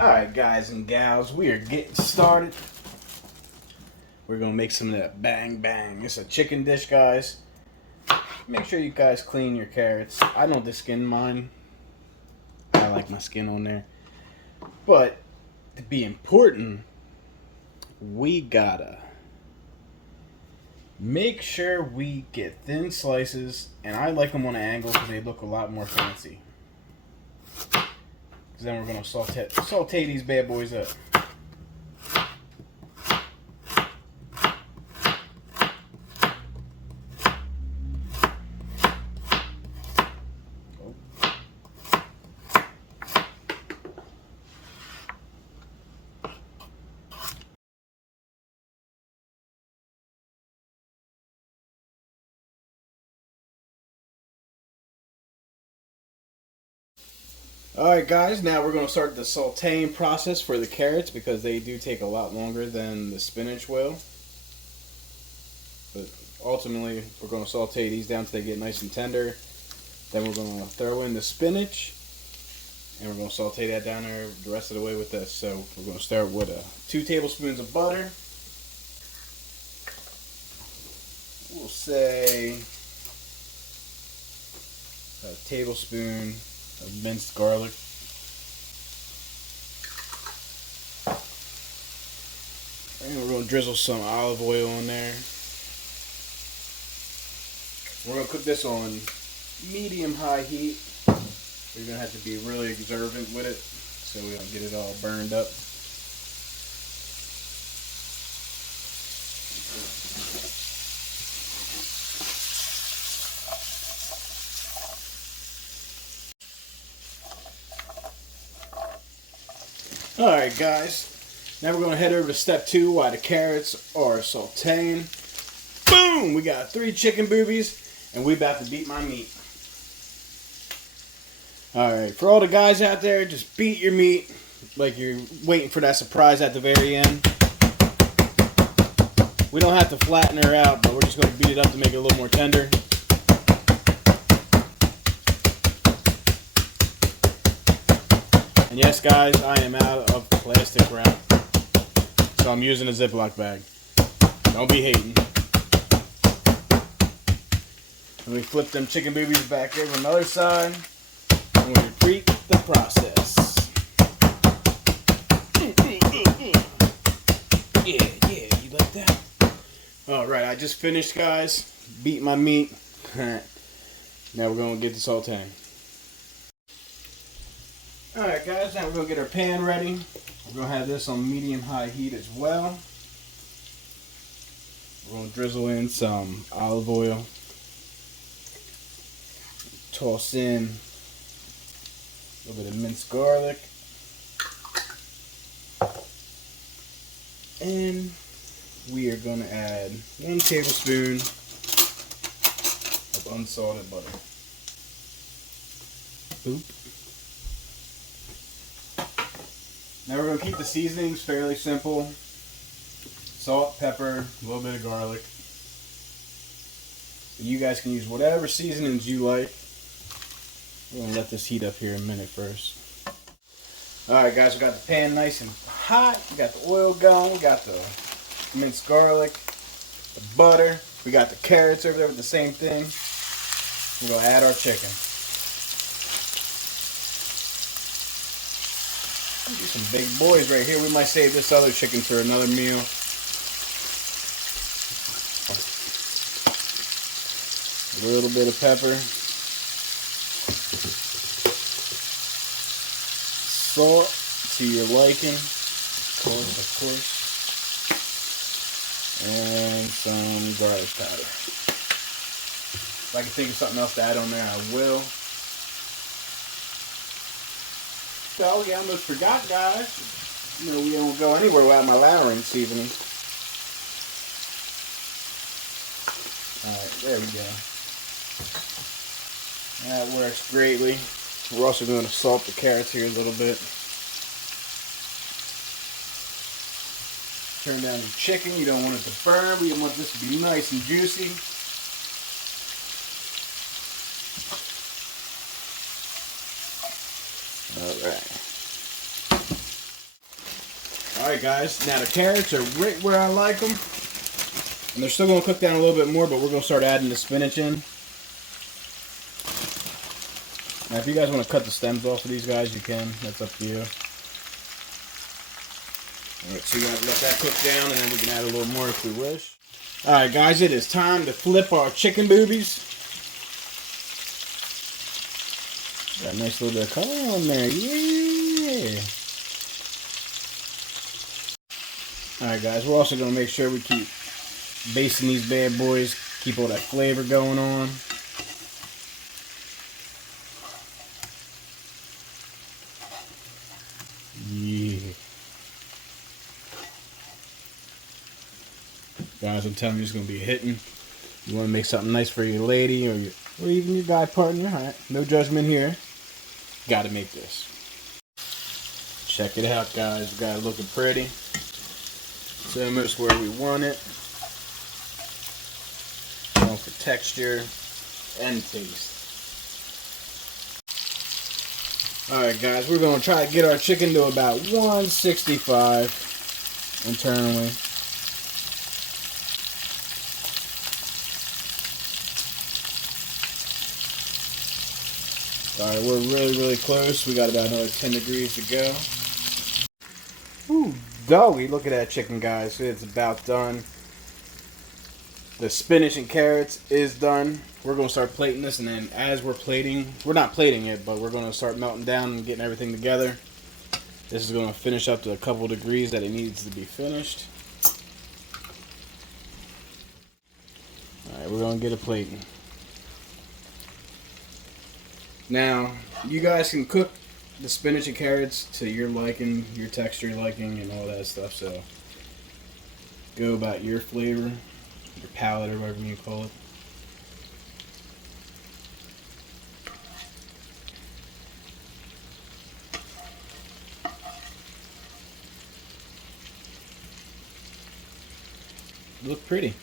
Alright, guys and gals, we are getting started. We're going to make some of that bang bang. It's a chicken dish, guys. Make sure you guys clean your carrots. I don't skin mine. I like my skin on there. But to be important, we gotta make sure we get thin slices. And I like them on an angle because they look a lot more fancy. Then we're going to saute these bad boys up. Alright guys, now we're going to start the sauteing process for the carrots because they do take a lot longer than the spinach will. But ultimately, we're going to saute these down until they get nice and tender. Then we're going to throw in the spinach and we're going to saute that down there the rest of the way with this. So we're going to start with 2 tablespoons of butter. We'll say a tablespoon of minced garlic. And we're going to drizzle some olive oil on there. We're going to cook this on medium-high heat. You're going to have to be really observant with it so we don't get it all burned up. Alright guys, now we're going to head over to step 2 while the carrots are sauteing. Boom! We got 3 chicken boobies and we about to beat my meat. Alright, for all the guys out there, just beat your meat like you're waiting for that surprise at the very end. We don't have to flatten her out, but we're just going to beat it up to make it a little more tender. And yes, guys, I am out of plastic wrap, so I'm using a Ziploc bag. Don't be hating. And we flip them chicken boobies back over on the other side, and we repeat the process. Yeah, you like that? Alright, I just finished, guys. Beat my meat. Now we're going to get the sauteing. Alright guys, now we're going to get our pan ready. We're going to have this on medium-high heat as well. We're going to drizzle in some olive oil. Toss in a little bit of minced garlic. And we are going to add 1 tablespoon of unsalted butter. Oop. Now we're going to keep the seasonings fairly simple. Salt, pepper, a little bit of garlic. You guys can use whatever seasonings you like. We're going to let this heat up here in a minute first. Alright guys, we got the pan nice and hot. We got the oil going. We got the minced garlic, the butter. We got the carrots over there with the same thing. We're going to add our chicken. Some big boys right here. We might save this other chicken for another meal. A little bit of pepper. Salt to your liking. Of course. And some garlic powder. If I can think of something else to add on there, I will. Oh yeah, I almost forgot, guys. You know, we don't go anywhere without my lowering seasoning. Alright, there we go. That works greatly. We're also going to salt the carrots here a little bit. Turn down the chicken. You don't want it to burn. We want this to be nice and juicy. Alright. Alright guys, now the carrots are right where I like them. And they're still going to cook down a little bit more, but we're going to start adding the spinach in. Now if you guys want to cut the stems off of these guys, you can. That's up to you. Alright, so you guys let that cook down, and then we can add a little more if we wish. Alright guys, it is time to flip our chicken boobies. Got a nice little bit of color on there, yeah! Alright guys, we're also going to make sure we keep basting these bad boys, keep all that flavor going on. Yeah. Guys, I'm telling you, it's going to be hitting. You want to make something nice for your lady or even your guy partner. Alright, no judgment here. Got to make this. Check it out, guys. We got it looking pretty. It's almost where we want it. Going for texture and taste. Alright guys, we're going to try to get our chicken to about 165 internally. Alright, we're really close. We got about another 10 degrees to go. Ooh, doggy, look at that chicken, guys. It's about done. The spinach and carrots is done. We're going to start plating this, and then as we're plating, we're not plating it, but we're going to start melting down and getting everything together. This is going to finish up to a couple degrees that it needs to be finished. Alright, we're going to get it plating. Now, you guys can cook the spinach and carrots to your liking, your texture liking, and all that stuff, so go about your flavor, your palate, or whatever you call it. Look pretty.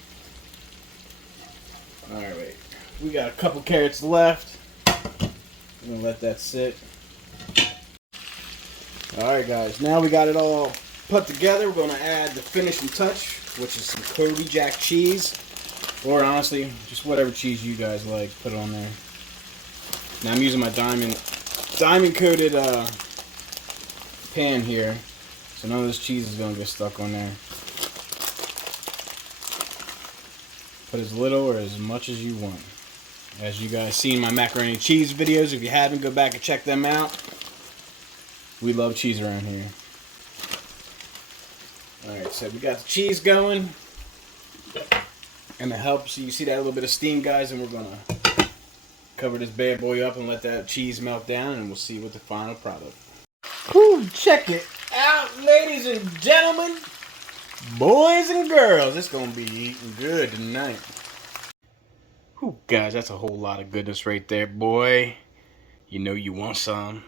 Alright, we got a couple carrots left. I'm gonna let that sit. Alright guys, now we got it all put together. We're gonna add the finishing touch, which is some Kobe Jack cheese. Or honestly, just whatever cheese you guys like, put it on there. Now I'm using my diamond coated pan here, so none of this cheese is gonna get stuck on there. Put as little or as much as you want. As you guys seen my macaroni and cheese videos, if you haven't, go back and check them out. We love cheese around here. Alright, so we got the cheese going. And to help, so you see that little bit of steam, guys, and we're gonna cover this bad boy up and let that cheese melt down, and we'll see what the final product. Ooh, check it out, ladies and gentlemen, boys and girls. It's gonna be eating good tonight. Whew, guys, that's a whole lot of goodness right there, boy. You know you want some.